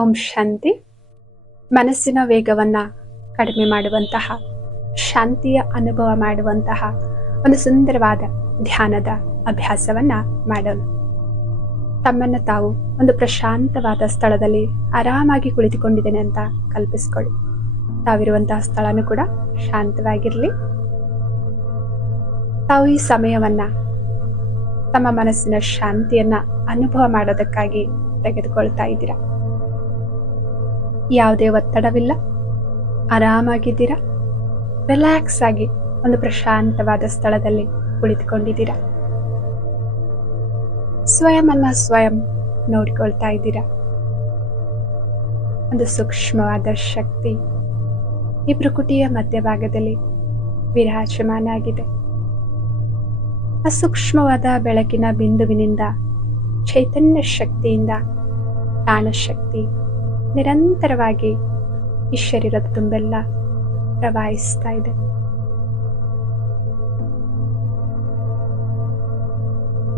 ಓಂ ಶಾಂತಿ. ಮನಸ್ಸಿನ ವೇಗವನ್ನು ಕಡಿಮೆ ಮಾಡುವಂತಹ, ಶಾಂತಿಯ ಅನುಭವ ಮಾಡುವಂತಹ ಒಂದು ಸುಂದರವಾದ ಧ್ಯಾನದ ಅಭ್ಯಾಸವನ್ನು ಮಾಡೋಣ. ತಮ್ಮನ್ನು ತಾವು ಒಂದು ಪ್ರಶಾಂತವಾದ ಸ್ಥಳದಲ್ಲಿ ಆರಾಮಾಗಿ ಕುಳಿತುಕೊಂಡಿದ್ದೇನೆ ಅಂತ ಕಲ್ಪಿಸ್ಕೊಳ್ಳಿ. ತಾವಿರುವಂತಹ ಸ್ಥಳನೂ ಕೂಡ ಶಾಂತವಾಗಿರಲಿ. ತಾವು ಈ ಸಮಯವನ್ನ ತಮ್ಮ ಮನಸ್ಸಿನ ಶಾಂತಿಯನ್ನ ಅನುಭವ ಮಾಡೋದಕ್ಕಾಗಿ ತೆಗೆದುಕೊಳ್ತಾ ಇದ್ದೀರಾ. ಯಾವುದೇ ಒತ್ತಡವಿಲ್ಲ, ಆರಾಮಾಗಿದ್ದೀರಾ. ರಿಲ್ಯಾಕ್ಸ್ ಆಗಿ ಒಂದು ಪ್ರಶಾಂತವಾದ ಸ್ಥಳದಲ್ಲಿ ಕುಳಿತುಕೊಂಡಿದ್ದೀರಾ. ಸ್ವಯಂ ನೋಡಿಕೊಳ್ತಾ ಇದ್ದೀರಾ. ಒಂದು ಸೂಕ್ಷ್ಮವಾದ ಶಕ್ತಿ ಈ ಪ್ರಕೃತಿಯ ಮಧ್ಯಭಾಗದಲ್ಲಿ ವಿರಾಜಮಾನ ಆಗಿದೆ. ಆ ಸೂಕ್ಷ್ಮವಾದ ಬೆಳಕಿನ ಬಿಂದುವಿನಿಂದ, ಚೈತನ್ಯ ಶಕ್ತಿಯಿಂದ ಪ್ರಾಣಶಕ್ತಿ ನಿರಂತರವಾಗಿ ಈ ಶರೀರದ ತುಂಬೆಲ್ಲ ಪ್ರವಹಿಸ್ತಾ ಇದೆ.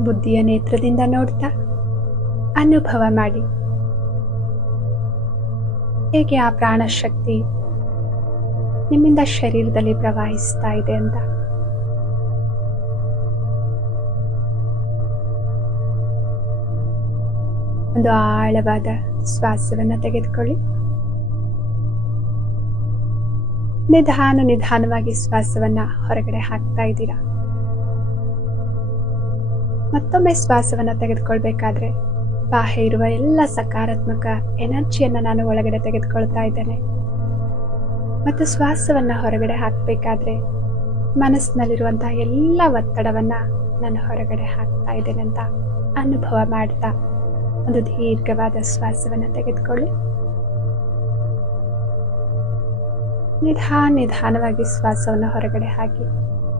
ಬುದ್ಧಿಯ ನೇತ್ರದಿಂದ ನೋಡ್ತಾ ಅನುಭವ ಮಾಡಿ ಹೇಗೆ ಆ ಪ್ರಾಣಶಕ್ತಿ ನಿಮ್ಮಿಂದ ಶರೀರದಲ್ಲಿ ಪ್ರವಹಿಸ್ತಾ ಇದೆ ಅಂತ. ಒಂದು ಆಳವಾದ ಶ್ವಾಸವನ್ನು ತೆಗೆದುಕೊಳ್ಳಿ. ನಿಧಾನವಾಗಿ ಶ್ವಾಸವನ್ನ ಹೊರಗಡೆ ಹಾಕ್ತಾ ಇದ್ದೀರಾ. ಮತ್ತೊಮ್ಮೆ ಶ್ವಾಸವನ್ನ ತೆಗೆದುಕೊಳ್ಬೇಕಾದ್ರೆ ಬಾಹ್ಯ ಇರುವ ಎಲ್ಲ ಸಕಾರಾತ್ಮಕ ಎನರ್ಜಿಯನ್ನ ನಾನು ಒಳಗಡೆ ತೆಗೆದುಕೊಳ್ತಾ ಇದ್ದೇನೆ. ಮತ್ತು ಶ್ವಾಸವನ್ನ ಹೊರಗಡೆ ಹಾಕಬೇಕಾದ್ರೆ ಮನಸ್ಸಿನಲ್ಲಿರುವಂತಹ ಎಲ್ಲ ಒತ್ತಡವನ್ನ ನಾನು ಹೊರಗಡೆ ಹಾಕ್ತಾ ಇದ್ದೇನೆ ಅಂತ ಅನುಭವ ಮಾಡ್ತಾ ಒಂದು ದೀರ್ಘವಾದ ಶ್ವಾಸವನ್ನ ತೆಗೆದುಕೊಳ್ಳಿ. ನಿಧಾನವಾಗಿ ಶ್ವಾಸವನ್ನು ಹೊರಗಡೆ ಹಾಕಿ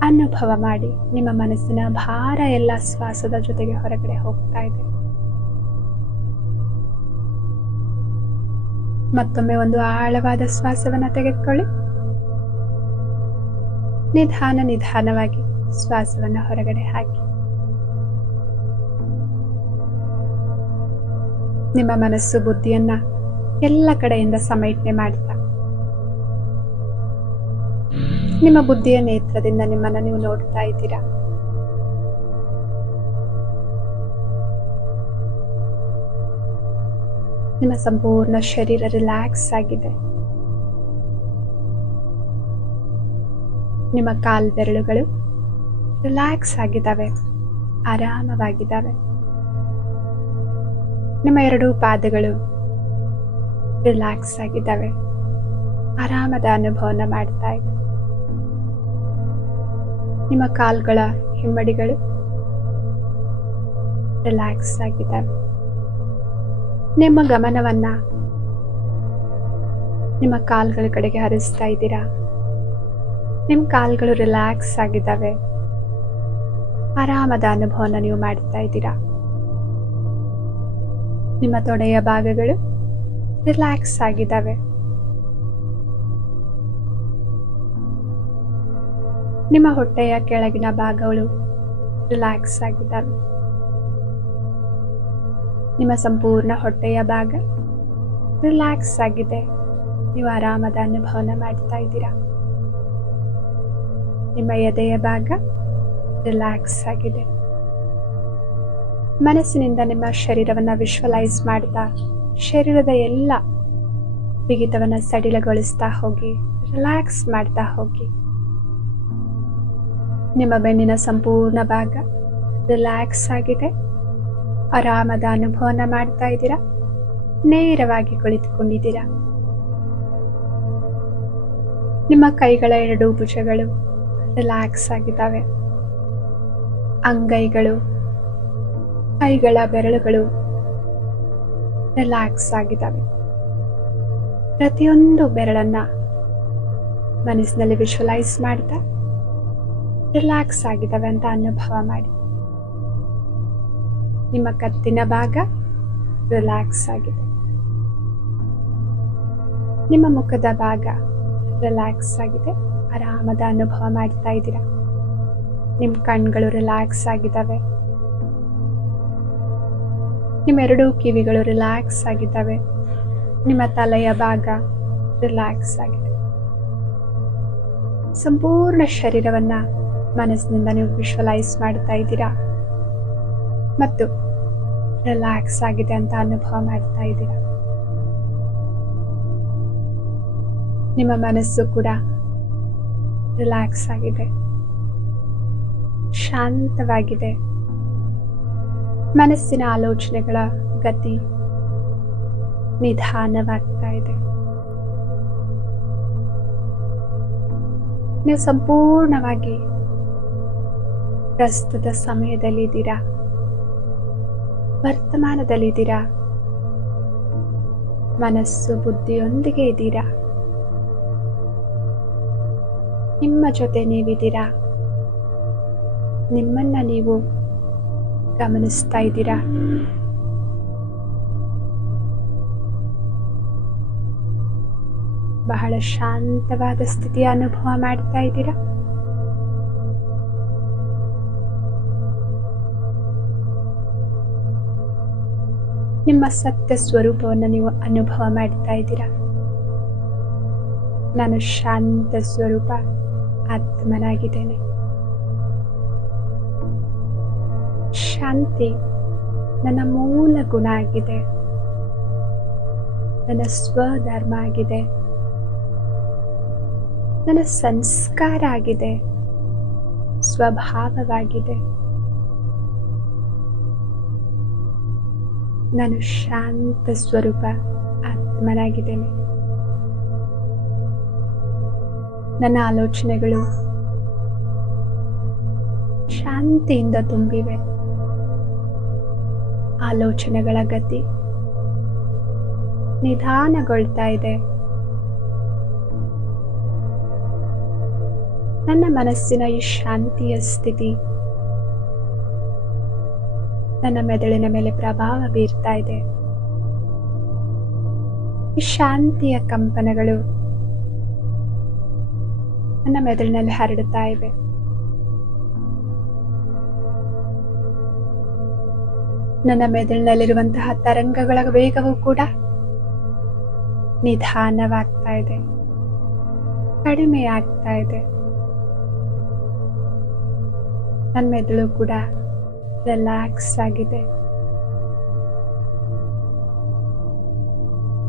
ಅನುಭವ ಮಾಡಿ ನಿಮ್ಮ ಮನಸ್ಸಿನ ಭಾರ ಎಲ್ಲ ಶ್ವಾಸದ ಜೊತೆಗೆ ಹೊರಗಡೆ ಹೋಗ್ತಾ ಇದೆ. ಮತ್ತೊಮ್ಮೆ ಒಂದು ಆಳವಾದ ಶ್ವಾಸವನ್ನ ತೆಗೆದುಕೊಳ್ಳಿ. ನಿಧಾನವಾಗಿ ಶ್ವಾಸವನ್ನ ಹೊರಗಡೆ ಹಾಕಿ ನಿಮ್ಮ ಮನಸ್ಸು ಬುದ್ಧಿಯನ್ನ ಎಲ್ಲ ಕಡೆಯಿಂದ ಸಮೈಟ್ನೆ ಮಾಡ್ತಾ ನಿಮ್ಮ ಬುದ್ಧಿಯ ನೇತ್ರದಿಂದ ನಿಮ್ಮನ್ನ ನೀವು ನೋಡ್ತಾ ಇದ್ದೀರಾ. ನಿಮ್ಮ ಸಂಪೂರ್ಣ ಶರೀರ ರಿಲ್ಯಾಕ್ಸ್ ಆಗಿದೆ. ನಿಮ್ಮ ಕಾಲ್ ಬೆರಳುಗಳು ರಿಲ್ಯಾಕ್ಸ್ ಆಗಿದ್ದಾವೆ, ಆರಾಮವಾಗಿದ್ದಾವೆ. ನಿಮ್ಮ ಎರಡೂ ಪಾದಗಳು ರಿಲ್ಯಾಕ್ಸ್ ಆಗಿದ್ದಾವೆ, ಆರಾಮದ ಅನುಭವನ ಮಾಡ್ತಾ ಇದೆ. ನಿಮ್ಮ ಕಾಲುಗಳ ಹಿಮ್ಮಡಿಗಳು ರಿಲ್ಯಾಕ್ಸ್ ಆಗಿದ್ದಾವೆ. ನಿಮ್ಮ ಗಮನವನ್ನ ನಿಮ್ಮ ಕಾಲುಗಳ ಕಡೆಗೆ ಹರಿಸ್ತಾ ಇದ್ದೀರಾ. ನಿಮ್ಮ ಕಾಲುಗಳು ರಿಲ್ಯಾಕ್ಸ್ ಆಗಿದ್ದಾವೆ, ಆರಾಮದ ಅನುಭವನ ನೀವು ಮಾಡ್ತಾ ಇದ್ದೀರಾ. ನಿಮ್ಮ ತೊಡೆಯ ಭಾಗಗಳು ರಿಲ್ಯಾಕ್ಸ್ ಆಗಿದ್ದಾವೆ. ನಿಮ್ಮ ಹೊಟ್ಟೆಯ ಕೆಳಗಿನ ಭಾಗಗಳು ರಿಲ್ಯಾಕ್ಸ್ ಆಗಿದ್ದಾವೆ. ನಿಮ್ಮ ಸಂಪೂರ್ಣ ಹೊಟ್ಟೆಯ ಭಾಗ ರಿಲ್ಯಾಕ್ಸ್ ಆಗಿದೆ. ನೀವು ಆರಾಮದ ಅನುಭವನ ಮಾಡ್ತಾ ಇದ್ದೀರಾ. ನಿಮ್ಮ ಎದೆಯ ಭಾಗ ರಿಲ್ಯಾಕ್ಸ್ ಆಗಿದೆ. ಮನಸ್ಸಿನಿಂದ ನಿಮ್ಮ ಶರೀರವನ್ನ ವಿಶ್ವಲೈಸ್ ಮಾಡ್ತಾ ಶರೀರದ ಎಲ್ಲ ಬಿಗಿತವನ್ನ ಸಡಿಲಗೊಳಿಸ್ತಾ ಹೋಗಿ, ರಿಲ್ಯಾಕ್ಸ್ ಮಾಡ್ತಾ ಹೋಗಿ. ನಿಮ್ಮ ಬೆನ್ನಿನ ಸಂಪೂರ್ಣ ಭಾಗ ರಿಲ್ಯಾಕ್ಸ್ ಆಗಿದೆ, ಆರಾಮದ ಅನುಭವನ ಮಾಡ್ತಾ ಇದ್ದೀರಾ. ನೇರವಾಗಿ ಕುಳಿತುಕೊಂಡಿದ್ದೀರಾ. ನಿಮ್ಮ ಕೈಗಳ ಎರಡೂ ಭುಜಗಳು ರಿಲ್ಯಾಕ್ಸ್ ಆಗಿದ್ದಾವೆ. ಅಂಗೈಗಳು, ಕೈಗಳ ಬೆರಳುಗಳು ರಿಲ್ಯಾಕ್ಸ್ ಆಗಿದ್ದಾವೆ. ಪ್ರತಿಯೊಂದು ಬೆರಳನ್ನ ಮನಸ್ಸಿನಲ್ಲಿ ವಿಶ್ವಲೈಸ್ ಮಾಡ್ತಾ ರಿಲ್ಯಾಕ್ಸ್ ಆಗಿದ್ದಾವೆ ಅಂತ ಅನುಭವ ಮಾಡಿ. ನಿಮ್ಮ ಕತ್ತಿನ ಭಾಗ ರಿಲ್ಯಾಕ್ಸ್ ಆಗಿದೆ. ನಿಮ್ಮ ಮುಖದ ಭಾಗ ರಿಲ್ಯಾಕ್ಸ್ ಆಗಿದೆ, ಆರಾಮದ ಅನುಭವ ಮಾಡ್ತಾ ಇದ್ದೀರಾ. ನಿಮ್ಮ ಕಣ್ಗಳು ರಿಲ್ಯಾಕ್ಸ್ ಆಗಿದ್ದಾವೆ. ನಿಮ್ಮೆರಡೂ ಕಿವಿಗಳು ರಿಲ್ಯಾಕ್ಸ್ ಆಗಿದ್ದಾವೆ. ನಿಮ್ಮ ತಲೆಯ ಭಾಗ ರಿಲ್ಯಾಕ್ಸ್ ಆಗಿದೆ. ಸಂಪೂರ್ಣ ಶರೀರವನ್ನ ಮನಸ್ಸಿನಿಂದ ನೀವು ವಿಶ್ವಲೈಸ್ ಮಾಡ್ತಾ ಇದ್ದೀರಾ ಮತ್ತು ರಿಲ್ಯಾಕ್ಸ್ ಆಗಿದೆ ಅಂತ ಅನುಭವ ಮಾಡ್ತಾ ಇದ್ದೀರಾ. ನಿಮ್ಮ ಮನಸ್ಸು ಕೂಡ ರಿಲ್ಯಾಕ್ಸ್ ಆಗಿದೆ, ಶಾಂತವಾಗಿದೆ. ಮನಸ್ಸಿನ ಆಲೋಚನೆಗಳ ಗತಿ ನಿಧಾನವಾಗ್ತಾ ಇದೆ. ನೀವು ಸಂಪೂರ್ಣವಾಗಿ ಪ್ರಸ್ತುತ ಸಮಯದಲ್ಲಿದ್ದೀರಾ, ವರ್ತಮಾನದಲ್ಲಿದ್ದೀರಾ. ಮನಸ್ಸು ಬುದ್ಧಿಯೊಂದಿಗೆ ಇದ್ದೀರಾ. ನಿಮ್ಮ ಜೊತೆ ನೀವಿದ್ದೀರಾ. ನಿಮ್ಮನ್ನ ನೀವು ಗಮನಿಸ್ತಾ ಇದ್ದೀರಾ. ಬಹಳ ಶಾಂತವಾದ ಸ್ಥಿತಿಯ ಅನುಭವ ಮಾಡ್ತಾ ಇದ್ದೀರಾ. ನಿಮ್ಮ ಸತ್ಯ ಸ್ವರೂಪವನ್ನು ನೀವು ಅನುಭವ ಮಾಡ್ತಾ ಇದ್ದೀರಾ. ನಾನು ಶಾಂತ ಸ್ವರೂಪ ಆತ್ಮನಾಗಿದ್ದೇನೆ. ಶಾಂತಿ ನನ್ನ ಮೂಲ ಗುಣ ಆಗಿದೆ, ನನ್ನ ಸ್ವಧರ್ಮ ಆಗಿದೆ, ನನ್ನ ಸಂಸ್ಕಾರ ಆಗಿದೆ, ಸ್ವಭಾವವಾಗಿದೆ. ನಾನು ಶಾಂತ ಸ್ವರೂಪ ಆತ್ಮನಾಗಿದ್ದೇನೆ. ನನ್ನ ಆಲೋಚನೆಗಳು ಶಾಂತಿಯಿಂದ ತುಂಬಿವೆ. ಆಲೋಚನೆಗಳ ಗತಿ ನಿಧಾನಗೊಳ್ತಾ ಇದೆ. ನನ್ನ ಮನಸ್ಸಿನ ಈ ಶಾಂತಿಯ ಸ್ಥಿತಿ ನನ್ನ ಮೆದುಳಿನ ಮೇಲೆ ಪ್ರಭಾವ ಬೀರ್ತಾ ಇದೆ. ಈ ಶಾಂತಿಯ ಕಂಪನಗಳು ನನ್ನ ಮೆದುಳಿನಲ್ಲಿ ಹರಡುತ್ತಾ ಇವೆ. ನನ್ನ ಮೆದುಳಿನಲ್ಲಿರುವಂತಹ ತರಂಗಗಳ ವೇಗವೂ ಕೂಡ ನಿಧಾನವಾಗ್ತಾ ಇದೆ, ಕಡಿಮೆ ಆಗ್ತಾ ಇದೆ. ನನ್ನ ಮೆದುಳು ಕೂಡ ರಿಲ್ಯಾಕ್ಸ್ ಆಗಿದೆ.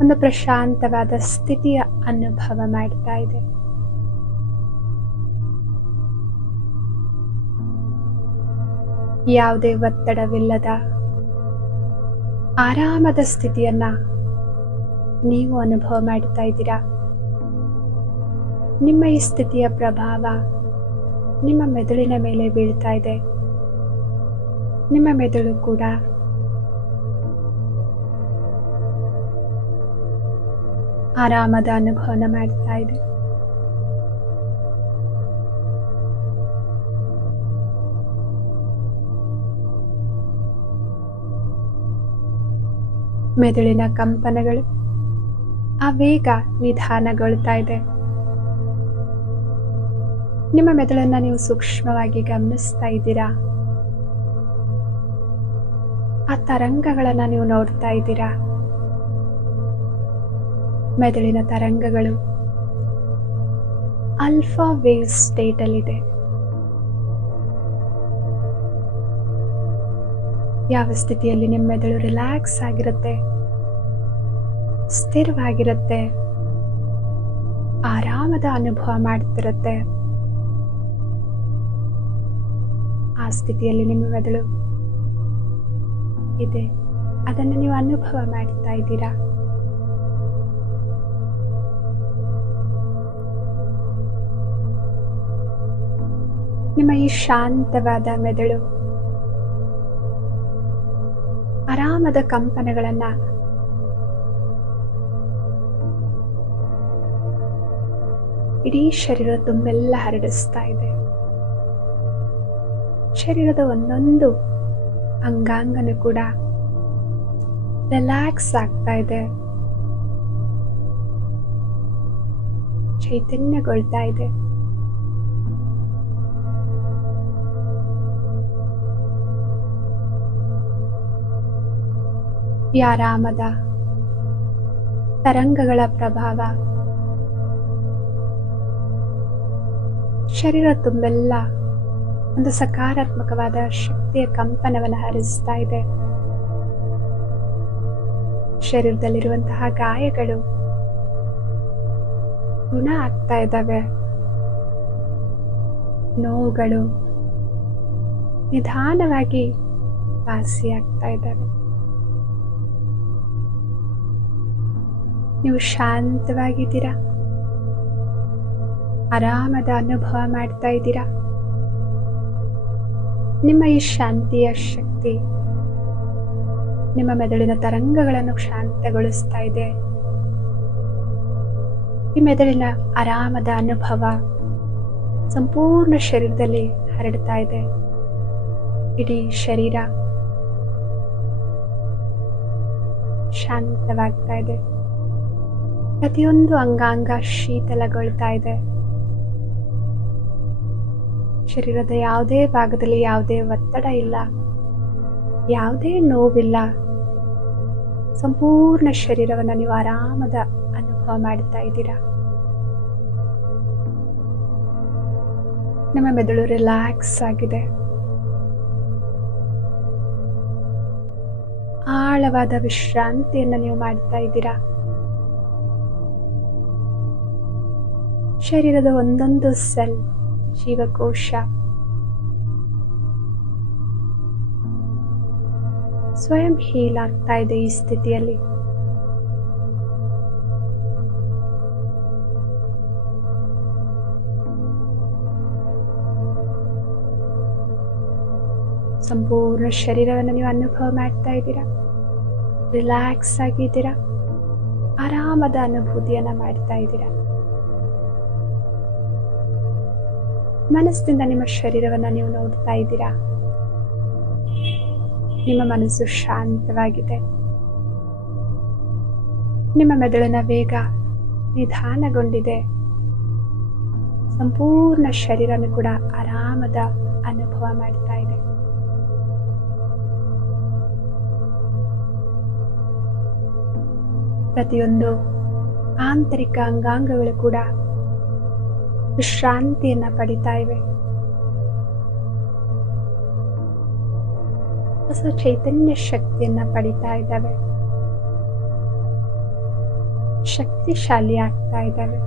ಒಂದು ಪ್ರಶಾಂತವಾದ ಸ್ಥಿತಿಯ ಅನುಭವ ಮಾಡ್ತಾ ಇದೆ. ಯಾವುದೇ ಒತ್ತಡವಿಲ್ಲದ ಆರಾಮದ ಸ್ಥಿತಿಯನ್ನ ನೀವು ಅನುಭವ ಮಾಡ್ತಾ ಇದ್ದೀರಾ. ನಿಮ್ಮ ಈ ಸ್ಥಿತಿಯ ಪ್ರಭಾವ ನಿಮ್ಮ ಮೆದುಳಿನ ಮೇಲೆ ಬೀಳ್ತಾ ಇದೆ. ನಿಮ್ಮ ಮೆದುಳು ಕೂಡ ಆರಾಮದ ಅನುಭವನ ಮಾಡ್ತಾ ಇದೆ. ಮೆದುಳಿನ ಕಂಪನಗಳು ಆ ವೇಗ ನಿಧಾನಗೊಳ್ತಾ ಇದೆ. ನಿಮ್ಮ ಮೆದುಳನ್ನ ನೀವು ಸೂಕ್ಷ್ಮವಾಗಿ ಗಮನಿಸ್ತಾ ಇದ್ದೀರಾ. ಆ ತರಂಗಗಳನ್ನ ನೀವು ನೋಡ್ತಾ ಇದ್ದೀರಾ. ಮೆದುಳಿನ ತರಂಗಗಳು ಆಲ್ಫಾ ವೇವ್ ಸ್ಟೇಟ್ ಅಲ್ಲಿದೆ. ಯಾವ ಸ್ಥಿತಿಯಲ್ಲಿ ನಿಮ್ಮ ಮೆದುಳು ರಿಲ್ಯಾಕ್ಸ್ ಆಗಿರುತ್ತೆ, ಸ್ಥಿರವಾಗಿರುತ್ತೆ, ಆರಾಮದ ಅನುಭವ ಮಾಡ್ತಿರುತ್ತೆ, ಆ ಸ್ಥಿತಿಯಲ್ಲಿ ನಿಮ್ಮ ಮೆದುಳು ಇದೆ. ಅದನ್ನು ನೀವು ಅನುಭವ ಮಾಡ್ತಾ ಇದ್ದೀರಾ. ನಿಮ್ಮ ಈ ಶಾಂತವಾದ ಮೆದುಳು ಆರಾಮದ ಕಂಪನಗಳನ್ನ ಇಡೀ ಶರೀರ ತುಂಬೆಲ್ಲ ಹರಡಿಸ್ತಾ ಇದೆ. ಶರೀರದ ಒಂದೊಂದು ಅಂಗಾಂಗನೂ ಕೂಡ ರಿಲ್ಯಾಕ್ಸ್ ಆಗ್ತಾ ಇದೆ, ಚೈತನ್ಯಗೊಳ್ತಾ ಇದೆ. ಈ ಆರಾಮದ ತರಂಗಗಳ ಪ್ರಭಾವ ಶರೀರ ತುಂಬೆಲ್ಲ ಒಂದು ಸಕಾರಾತ್ಮಕವಾದ ಶಕ್ತಿಯ ಕಂಪನವನ್ನು ಹರಿಸ್ತಾ ಇದೆ. ಶರೀರದಲ್ಲಿರುವಂತಹ ಗಾಯಗಳು ಗುಣ ಆಗ್ತಾ ಇದ್ದಾವೆ. ನೋವುಗಳು ನಿಧಾನವಾಗಿ ವಾಸಿಯಾಗ್ತಾ ಇದ್ದಾವೆ. ನೀವು ಶಾಂತವಾಗಿದ್ದೀರಾ, ಆರಾಮದ ಅನುಭವ ಮಾಡ್ತಾ ಇದ್ದೀರಾ. ನಿಮ್ಮ ಈ ಶಾಂತಿಯ ಶಕ್ತಿ ನಿಮ್ಮ ಮೆದುಳಿನ ತರಂಗಗಳನ್ನು ಶಾಂತಗೊಳಿಸ್ತಾ ಇದೆ. ಈ ಮೆದುಳಿನ ಆರಾಮದ ಅನುಭವ ಸಂಪೂರ್ಣ ಶರೀರದಲ್ಲಿ ಹರಡ್ತಾ ಇದೆ. ಇಡೀ ಶರೀರ ಶಾಂತವಾಗ್ತಾ ಇದೆ. ಪ್ರತಿಯೊಂದು ಅಂಗಾಂಗ ಶೀತಲಗೊಳ್ತಾ ಇದೆ. ಶರೀರದ ಯಾವುದೇ ಭಾಗದಲ್ಲಿ ಯಾವುದೇ ಒತ್ತಡ ಇಲ್ಲ, ಯಾವುದೇ ನೋವಿಲ್ಲ. ಸಂಪೂರ್ಣ ಶರೀರವನ್ನು ನೀವು ಆರಾಮದ ಅನುಭವ ಮಾಡ್ತಾ ಇದ್ದೀರಾ. ನಿಮ್ಮ ಮೆದುಳು ರಿಲ್ಯಾಕ್ಸ್ ಆಗಿದೆ. ಆಳವಾದ ವಿಶ್ರಾಂತಿಯನ್ನು ನೀವು ಮಾಡ್ತಾ ಇದ್ದೀರಾ. ಶರೀರದ ಒಂದೊಂದು ಸೆಲ್, ಜೀವಕೋಶ ಸ್ವಯಂ ಹೀಲ್ ಆಗ್ತಾ ಇದೆ. ಈ ಸ್ಥಿತಿಯಲ್ಲಿ ಸಂಪೂರ್ಣ ಶರೀರವನ್ನು ನೀವು ಅನುಭವ ಮಾಡ್ತಾ ಇದ್ದೀರಾ. ರಿಲ್ಯಾಕ್ಸ್ ಆಗಿದ್ದೀರಾ. ಆರಾಮದ ಅನುಭೂತಿಯನ್ನ ಮಾಡ್ತಾ ಇದ್ದೀರಾ. ಮನಸ್ಸಿನಿಂದ ನಿಮ್ಮ ಶರೀರವನ್ನು ನೀವು ನೋಡ್ತಾ ಇದ್ದೀರಾ. ನಿಮ್ಮ ಮನಸ್ಸು ಶಾಂತವಾಗಿದೆ. ನಿಮ್ಮ ಮೆದುಳಿನ ವೇಗ ನಿಧಾನಗೊಂಡಿದೆ. ಸಂಪೂರ್ಣ ಶರೀರನು ಕೂಡ ಆರಾಮದ ಅನುಭವ ಮಾಡ್ತಾ ಇದೆ. ಪ್ರತಿಯೊಂದು ಆಂತರಿಕ ಅಂಗಾಂಗಗಳು ಕೂಡ ವಿಶ್ರಾಂತಿಯನ್ನ ಪಡಿತಾ ಇವೆ. ಹೊಸ ಚೈತನ್ಯ ಶಕ್ತಿಯನ್ನ ಪಡಿತಾ ಇದ್ದಾವೆ. ಶಕ್ತಿಶಾಲಿ ಆಗ್ತಾ ಇದ್ದಾವೆ.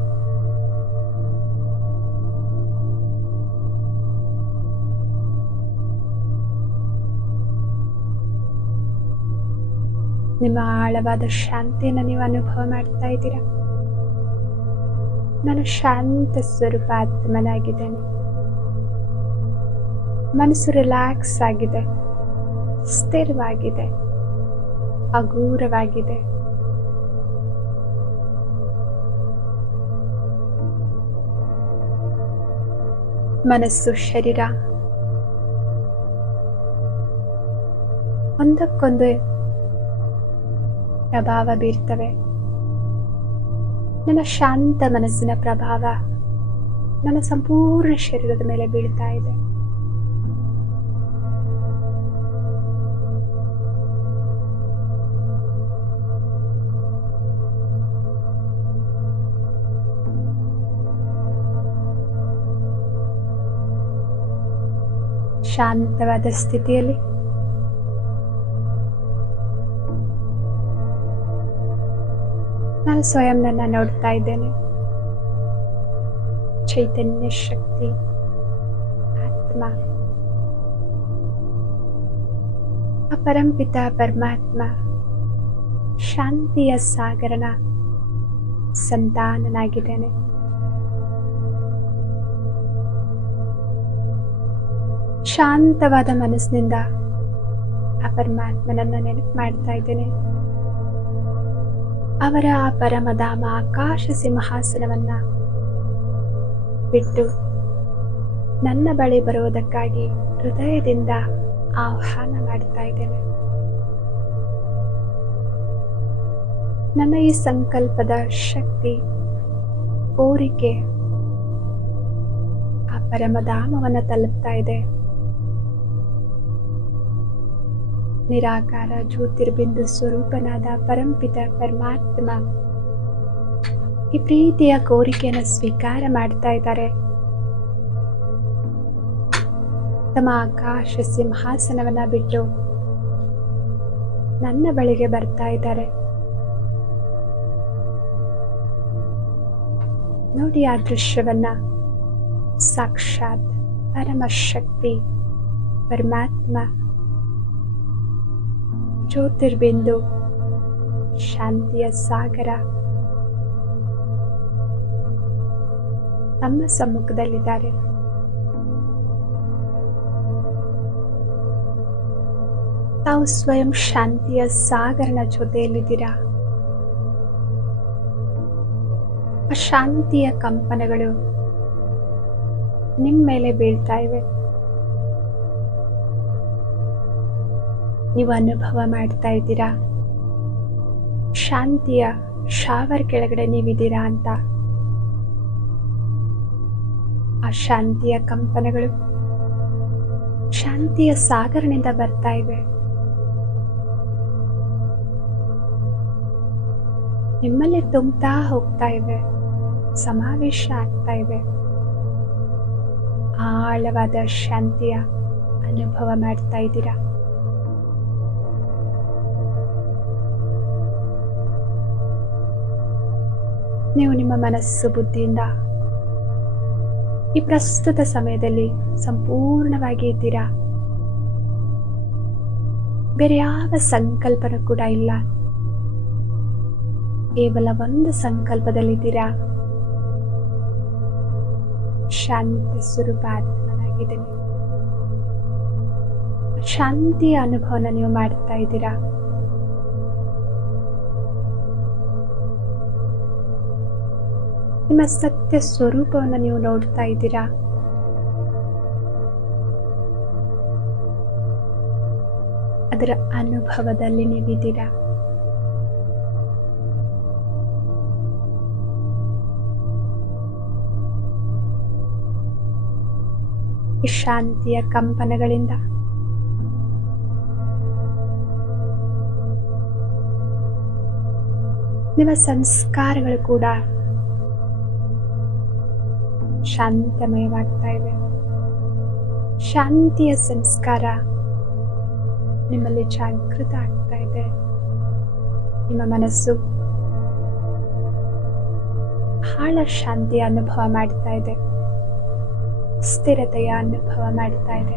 ನಿಮ್ಮ ಆಳವಾದ ಶಾಂತಿಯನ್ನು ನೀವು ಅನುಭವ ಮಾಡ್ತಾ ಇದ್ದೀರಾ. ನಾನು ಶಾಂತ ಸ್ವರೂಪ ಆತ್ಮನಾಗಿದ್ದೇನೆ. ಮನಸ್ಸು ರಿಲ್ಯಾಕ್ಸ್ ಆಗಿದೆ, ಸ್ಥಿರವಾಗಿದೆ, ಹಗೂರವಾಗಿದೆ. ಮನಸ್ಸು ಶರೀರ ಒಂದಕ್ಕೊಂದು ಪ್ರಭಾವ ಬೀರ್ತವೆ. ನನ್ನ ಶಾಂತ ಮನಸ್ಸಿನ ಪ್ರಭಾವ ನನ್ನ ಸಂಪೂರ್ಣ ಶರೀರದ ಮೇಲೆ ಬೀಳ್ತಾ ಇದೆ. ಶಾಂತವಾದ ಸ್ಥಿತಿಯಲ್ಲಿ ನಾನು ಸ್ವಯಂ ನನ್ನ ನೋಡ್ತಾ ಇದ್ದೇನೆ. ಚೈತನ್ಯ ಶಕ್ತಿ, ಆತ್ಮ, ಅಪರಂಪಿತ ಪರಮಾತ್ಮ, ಶಾಂತಿಯ ಸಾಗರನ ಸಂತಾನನಾಗಿದ್ದೇನೆ. ಶಾಂತವಾದ ಮನಸ್ಸಿನಿಂದ ಆ ಪರಮಾತ್ಮನನ್ನ ನೆನಪು ಮಾಡ್ತಾ ಇದ್ದೇನೆ. ಅವರ ಪರಮಧಾಮ ಆಕಾಶ ಸಿಂಹಾಸನವನ್ನ ಬಿಟ್ಟು ನನ್ನ ಬಳಿ ಬರುವುದಕ್ಕಾಗಿ ಹೃದಯದಿಂದ ಆಹ್ವಾನ ಮಾಡ್ತಾ ಇದ್ದೇನೆ. ನನ್ನ ಈ ಸಂಕಲ್ಪದ ಶಕ್ತಿ, ಕೋರಿಕೆ ಆ ಪರಮಧಾಮವನ್ನು ತಲುಪ್ತಾ ಇದೆ. ನಿರಾಕಾರ ಜ್ಯೋತಿರ್ಬಿಂದು ಸ್ವರೂಪನಾದ ಪರಂಪಿತ ಪರಮಾತ್ಮ ಈ ಪ್ರೀತಿಯ ಕೋರಿಕೆಯನ್ನು ಸ್ವೀಕಾರ ಮಾಡ್ತಾ ಇದ್ದಾರೆ. ತಮ್ಮ ಆಕಾಶ ಸಿಂಹಾಸನವನ್ನ ಬಿಟ್ಟು ನನ್ನ ಬಳಿಗೆ ಬರ್ತಾ ಇದ್ದಾರೆ. ನೋಡಿ ಆ ದೃಶ್ಯವನ್ನ. ಸಾಕ್ಷಾತ್ ಪರಮಶಕ್ತಿ ಪರಮಾತ್ಮ ಜ್ಯೋತಿರ್ಬಿಂದು ಶಾಂತಿಯ ಸಾಗರ ನಮ್ಮ ಸಮ್ಮುಖದಲ್ಲಿದ್ದಾರೆ. ತಾವು ಸ್ವಯಂ ಶಾಂತಿಯ ಸಾಗರನ ಜೊತೆಯಲ್ಲಿದ್ದೀರಾ. ಆ ಶಾಂತಿಯ ಕಂಪನಗಳು ನಿಮ್ಮ ಮೇಲೆ ಬೀಳ್ತಾ ಇವೆ. ನೀವು ಅನುಭವ ಮಾಡ್ತಾ ಇದ್ದೀರಾ ಶಾಂತಿಯ ಶಾವರ್ ಕೆಳಗಡೆ ನೀವಿದ್ದೀರಾ ಅಂತ. ಆ ಶಾಂತಿಯ ಕಂಪನಗಳು ಶಾಂತಿಯ ಸಾಗರನಿಂದ ಬರ್ತಾ ಇವೆ. ನಿಮ್ಮಲ್ಲಿ ತುಂಬುತ್ತಾ ಹೋಗ್ತಾ ಇವೆ, ಸಮಾವೇಶ ಆಗ್ತಾ ಇವೆ. ಆಳವಾದ ಶಾಂತಿಯ ಅನುಭವ ಮಾಡ್ತಾ ಇದ್ದೀರಾ. ನೀವು ನಿಮ್ಮ ಮನಸ್ಸು ಬುದ್ಧಿಯಿಂದ ಈ ಪ್ರಸ್ತುತ ಸಮಯದಲ್ಲಿ ಸಂಪೂರ್ಣವಾಗಿ ಇದ್ದೀರಾ. ಬೇರೆ ಯಾವ ಸಂಕಲ್ಪನೂ ಕೂಡ ಇಲ್ಲ. ಕೇವಲ ಒಂದು ಸಂಕಲ್ಪದಲ್ಲಿದ್ದೀರಾ. ಶಾಂತಿ ಸ್ವರೂಪ ಆತ್ಮನಾಗಿದ್ದೀನಿ. ಶಾಂತಿಯ ಅನುಭವನ ನೀವು ಮಾಡ್ತಾ ಇದ್ದೀರಾ. ನಿಮ್ಮ ಸತ್ಯ ಸ್ವರೂಪವನ್ನು ನೀವು ನೋಡ್ತಾ ಇದ್ದೀರಾ. ಅದರ ಅನುಭವದಲ್ಲಿ ನೀವಿದ್ದೀರಾ. ಈ ಶಾಂತಿಯ ಕಂಪನಗಳಿಂದ ನಿಮ್ಮ ಸಂಸ್ಕಾರಗಳು ಕೂಡ ಶಾಂತಮಯವಾಗ್ತಾ ಇವೆ. ಶಾಂತಿಯ ಸಂಸ್ಕಾರ ನಿಮ್ಮಲ್ಲಿ ಜಾಗೃತ ಆಗ್ತಾ ಇದೆ. ನಿಮ್ಮ ಮನಸ್ಸು ಆಳ ಶಾಂತಿಯ ಅನುಭವ ಮಾಡ್ತಾ ಇದೆ. ಸ್ಥಿರತೆಯ ಅನುಭವ ಮಾಡ್ತಾ ಇದೆ.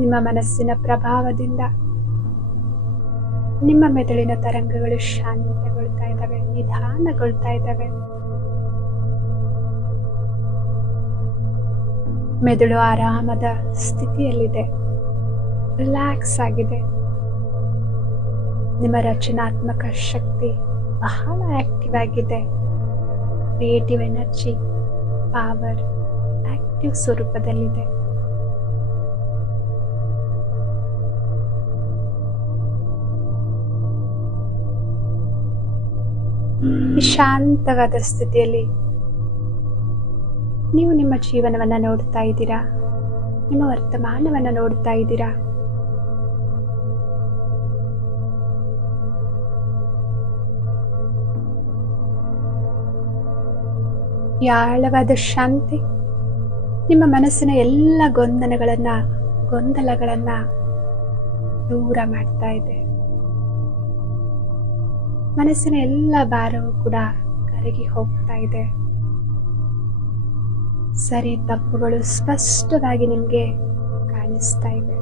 ನಿಮ್ಮ ಮನಸ್ಸಿನ ಪ್ರಭಾವದಿಂದ ನಿಮ್ಮ ಮೆದುಳಿನ ತರಂಗಗಳು ಶಾಂತಗೊಳ್ತಾ ಇದ್ದಾವೆ, ನಿಧಾನಗೊಳ್ತಾ ಇದ್ದಾವೆ. ಮೆದುಳು ಆರಾಮದ ಸ್ಥಿತಿಯಲ್ಲಿದೆ, ರಿಲ್ಯಾಕ್ಸ್ ಆಗಿದೆ. ನಿಮ್ಮ ರಚನಾತ್ಮಕ ಶಕ್ತಿ ಬಹಳ ಆಕ್ಟಿವ್ ಆಗಿದೆ. ಕ್ರಿಯೇಟಿವ್ ಎನರ್ಜಿ, ಪವರ್ ಆಕ್ಟಿವ್ ಸ್ವರೂಪದಲ್ಲಿದೆ. ಈ ಶಾಂತವಾದ ಸ್ಥಿತಿಯಲ್ಲಿ ನೀವು ನಿಮ್ಮ ಜೀವನವನ್ನ ನೋಡ್ತಾ ಇದ್ದೀರಾ. ನಿಮ್ಮ ವರ್ತಮಾನವನ್ನ ನೋಡ್ತಾ ಇದ್ದೀರಾ. ಈ ಆಳವಾದ ಶಾಂತಿ ನಿಮ್ಮ ಮನಸ್ಸಿನ ಎಲ್ಲ ಗೊಂದಲಗಳನ್ನ ದೂರ ಮಾಡ್ತಾ ಇದೆ. ಮನಸ್ಸಿನ ಎಲ್ಲ ಭಾರವೂ ಕೂಡ ಕರಗಿ ಹೋಗ್ತಾ ಇದೆ. ಸರಿ ತಪ್ಪುಗಳು ಸ್ಪಷ್ಟವಾಗಿ ನಿಮ್ಗೆ ಕಾಣಿಸ್ತಾ ಇವೆ.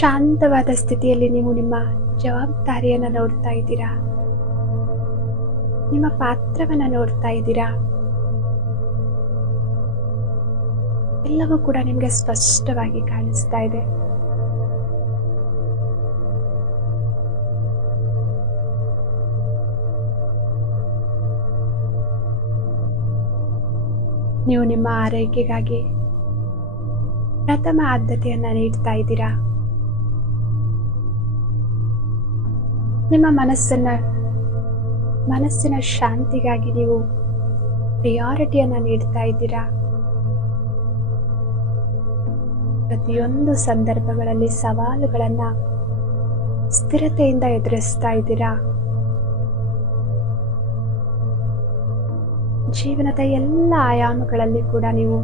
ಶಾಂತವಾದ ಸ್ಥಿತಿಯಲ್ಲಿ ನೀವು ನಿಮ್ಮ ಜವಾಬ್ದಾರಿಯನ್ನ ನೋಡ್ತಾ ಇದ್ದೀರಾ. ನಿಮ್ಮ ಪಾತ್ರವನ್ನ ನೋಡ್ತಾ ಇದ್ದೀರಾ. ಎಲ್ಲವೂ ಕೂಡ ನಿಮ್ಗೆ ಸ್ಪಷ್ಟವಾಗಿ ಕಾಣಿಸ್ತಾ ಇದೆ. ನೀವು ನಿಮ್ಮ ಆರೈಕೆಗಾಗಿ ಪ್ರಥಮ ಆದ್ಯತೆಯನ್ನ ನೀಡ್ತಾ ಇದ್ದೀರಾ. ನಿಮ್ಮ ಮನಸ್ಸಿನ ಶಾಂತಿಗಾಗಿ ನೀವು ಪ್ರಿಯಾರಿಟಿಯನ್ನ ನೀಡ್ತಾ ಇದ್ದೀರಾ. ಪ್ರತಿಯೊಂದು ಸಂದರ್ಭಗಳಲ್ಲಿ ಸವಾಲುಗಳನ್ನ ಸ್ಥಿರತೆಯಿಂದ ಎದುರಿಸ್ತಾ ಇದ್ದೀರಾ. ಜೀವನದ ಎಲ್ಲ ಆಯಾಮಗಳಲ್ಲಿ ಕೂಡ ನೀವು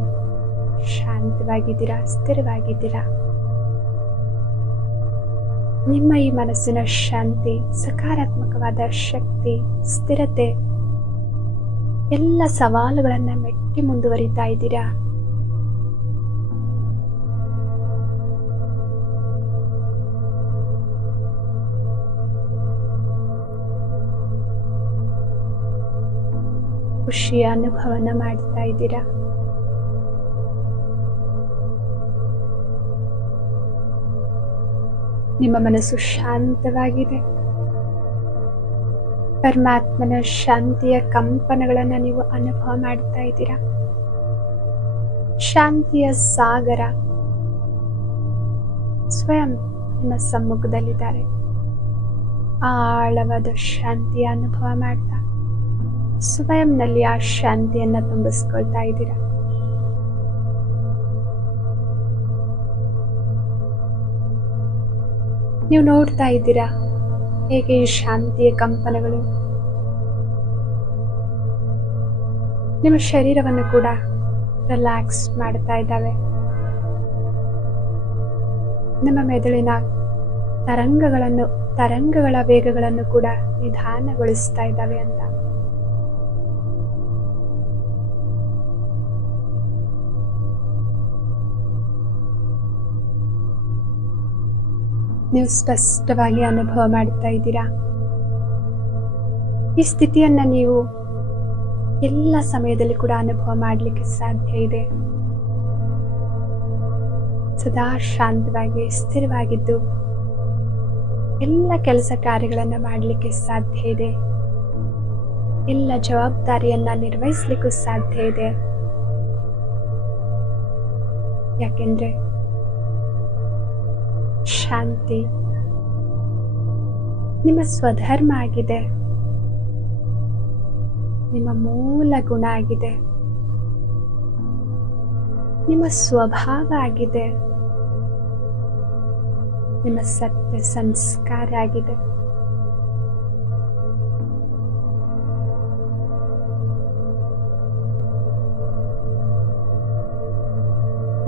ಶಾಂತವಾಗಿದ್ದೀರಾ, ಸ್ಥಿರವಾಗಿದ್ದೀರಾ. ನಿಮ್ಮ ಈ ಮನಸ್ಸಿನ ಶಾಂತಿ, ಸಕಾರಾತ್ಮಕವಾದ ಶಕ್ತಿ, ಸ್ಥಿರತೆ ಎಲ್ಲ ಸವಾಲುಗಳನ್ನ ಮೆಟ್ಟಿ ಮುಂದುವರಿತಾ ಇದ್ದೀರಾ. ಖುಷಿಯ ಅನುಭವನ ಮಾಡ್ತಾ ಇದ್ದೀರಾ. ನಿಮ್ಮ ಮನಸ್ಸು ಶಾಂತವಾಗಿದೆ. ಪರಮಾತ್ಮನ ಶಾಂತಿಯ ಕಂಪನಗಳನ್ನು ನೀವು ಅನುಭವ ಮಾಡ್ತಾ ಇದ್ದೀರಾ. ಶಾಂತಿಯ ಸಾಗರ ಸ್ವಯಂ ನಿಮ್ಮ ಸಮ್ಮುಖದಲ್ಲಿದ್ದಾರೆ. ಆಳವಾದ ಶಾಂತಿಯ ಅನುಭವ ಮಾಡ್ತಾ ಸ್ವಯಂನಲ್ಲಿ ಆ ಶಾಂತಿಯನ್ನ ತುಂಬಿಸ್ಕೊಳ್ತಾ ಇದ್ದೀರಾ. ನೀವು ನೋಡ್ತಾ ಇದ್ದೀರಾ ಹೇಗೆ ಈ ಶಾಂತಿಯ ಕಂಪನಗಳು ನಿಮ್ಮ ಶರೀರವನ್ನು ಕೂಡ ರಿಲ್ಯಾಕ್ಸ್ ಮಾಡ್ತಾ ಇದ್ದಾವೆ. ನಿಮ್ಮ ಮೆದುಳಿನ ತರಂಗಗಳ ವೇಗಗಳನ್ನು ಕೂಡ ನಿಧಾನಗೊಳಿಸ್ತಾ ಇದ್ದಾವೆ ಅಂತ. ನೀವು ಸ್ಪಷ್ಟವಾಗಿ ಅನುಭವ ಮಾಡ್ತಾ ಇದ್ದೀರಾ. ಈ ಸ್ಥಿತಿಯನ್ನ ನೀವು ಎಲ್ಲ ಸಮಯದಲ್ಲಿ ಕೂಡ ಅನುಭವ ಮಾಡಲಿಕ್ಕೆ ಸಾಧ್ಯ ಇದೆ. ಸದಾ ಶಾಂತವಾಗಿ ಸ್ಥಿರವಾಗಿದ್ದು ಎಲ್ಲ ಕೆಲಸ ಕಾರ್ಯಗಳನ್ನು ಮಾಡಲಿಕ್ಕೆ ಸಾಧ್ಯ ಇದೆ. ಎಲ್ಲ ಜವಾಬ್ದಾರಿಯನ್ನ ನಿರ್ವಹಿಸಲಿಕ್ಕೂ ಸಾಧ್ಯ ಇದೆ. ಯಾಕೆಂದ್ರೆ ಶಾಂತಿ ನಿಮ್ಮ ಸ್ವಧರ್ಮ ಆಗಿದೆ, ನಿಮ್ಮ ಮೂಲ ಗುಣ ಆಗಿದೆ, ನಿಮ್ಮ ಸ್ವಭಾವ ಆಗಿದೆ, ನಿಮ್ಮ ಸತ್ಯ ಸಂಸ್ಕಾರ ಆಗಿದೆ.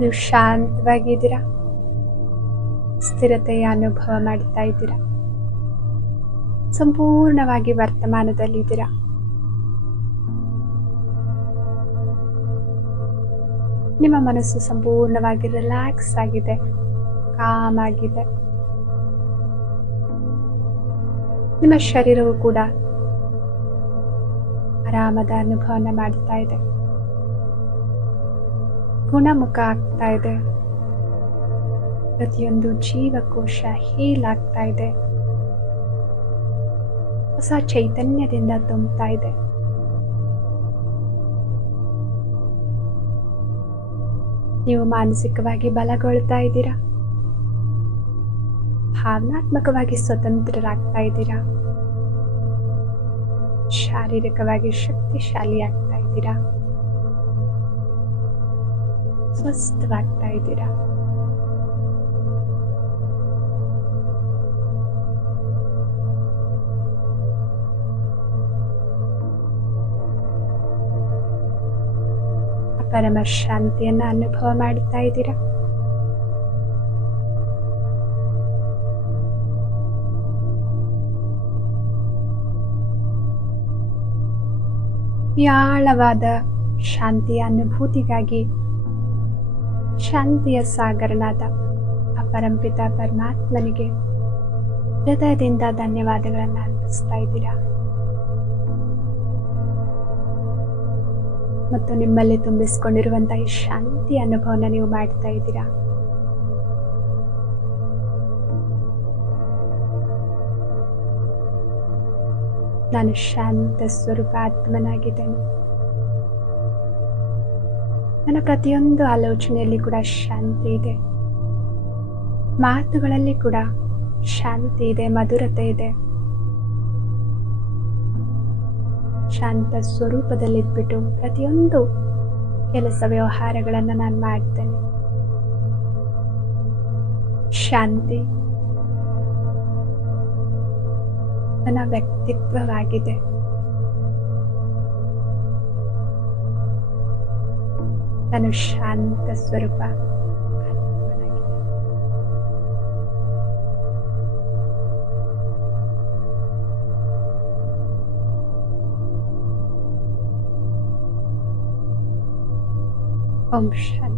ನೀವು ಶಾಂತವಾಗಿದ್ದೀರಾ, ಸ್ಥಿರತೆಯ ಅನುಭವ ಮಾಡ್ತಾ ಇದ್ದೀರಾ, ಸಂಪೂರ್ಣವಾಗಿ ವರ್ತಮಾನದಲ್ಲಿದ್ದೀರಾ. ನಿಮ್ಮ ಮನಸ್ಸು ಸಂಪೂರ್ಣವಾಗಿ ರಿಲ್ಯಾಕ್ಸ್ ಆಗಿದೆ, ಕಾಮ್ ಆಗಿದೆ. ನಿಮ್ಮ ಶರೀರವು ಕೂಡ ಆರಾಮದ ಅನುಭವನ ಮಾಡ್ತಾ ಇದೆ, ಗುಣಮುಖ ಆಗ್ತಾ ಇದೆ. ಪ್ರತಿಯೊಂದು ಜೀವಕೋಶ ಹೀಲ್ ಆಗ್ತಾ ಇದೆ, ಹೊಸ ಚೈತನ್ಯದಿಂದ ತುಂಬುತ್ತಾ ಇದೆ. ನೀವು ಮಾನಸಿಕವಾಗಿ ಬಲಗೊಳ್ತಾ ಇದ್ದೀರಾ, ಭಾವನಾತ್ಮಕವಾಗಿ ಸ್ವತಂತ್ರರಾಗ್ತಾ ಇದ್ದೀರಾ, ಶಾರೀರಿಕವಾಗಿ ಶಕ್ತಿಶಾಲಿ ಆಗ್ತಾ ಇದ್ದೀರಾ, ಸ್ವಸ್ಥವಾಗ್ತಾ ಇದ್ದೀರಾ. ಪರಮ ಶಾಂತಿಯನ್ನ ಅನುಭವ ಮಾಡ್ತಾ ಇದ್ದೀರಾ. ಈ ಆಳವಾದ ಶಾಂತಿಯ ಅನುಭೂತಿಗಾಗಿ ಶಾಂತಿಯ ಸಾಗರನಾದ ಅಪರಂಪಿತ ಪರಮಾತ್ಮನಿಗೆ ಹೃದಯದಿಂದ ಧನ್ಯವಾದಗಳನ್ನು ಅರ್ಪಿಸ್ತಾ ಇದ್ದೀರಾ. ಮತ್ತು ನಿಮ್ಮಲ್ಲಿ ತುಂಬಿಸಿಕೊಂಡಿರುವಂತಹ ಈ ಶಾಂತಿ ಅನುಭವನ ನೀವು ಮಾಡ್ತಾ ಇದ್ದೀರಾ. ನಾನು ಶಾಂತ ಸ್ವರೂಪ ಆತ್ಮನಾಗಿದ್ದೇನೆ. ನನ್ನ ಪ್ರತಿಯೊಂದು ಆಲೋಚನೆಯಲ್ಲಿ ಕೂಡ ಶಾಂತಿ ಇದೆ, ಮಾತುಗಳಲ್ಲಿ ಕೂಡ ಶಾಂತಿ ಇದೆ, ಮಧುರತೆ ಇದೆ. ಶಾಂತ ಸ್ವರೂಪದಲ್ಲಿದ್ಬಿಟ್ಟು ಪ್ರತಿಯೊಂದು ಕೆಲಸ ವ್ಯವಹಾರಗಳನ್ನು ನಾನು ಮಾಡ್ತೇನೆ. ಶಾಂತಿ ನನ್ನ ವ್ಯಕ್ತಿತ್ವವಾಗಿದೆ. ನಾನು ಶಾಂತ ಸ್ವರೂಪ ಆತ್ಮನಾಗಿದೆ. ಓಂ ಶಾಂತಿ.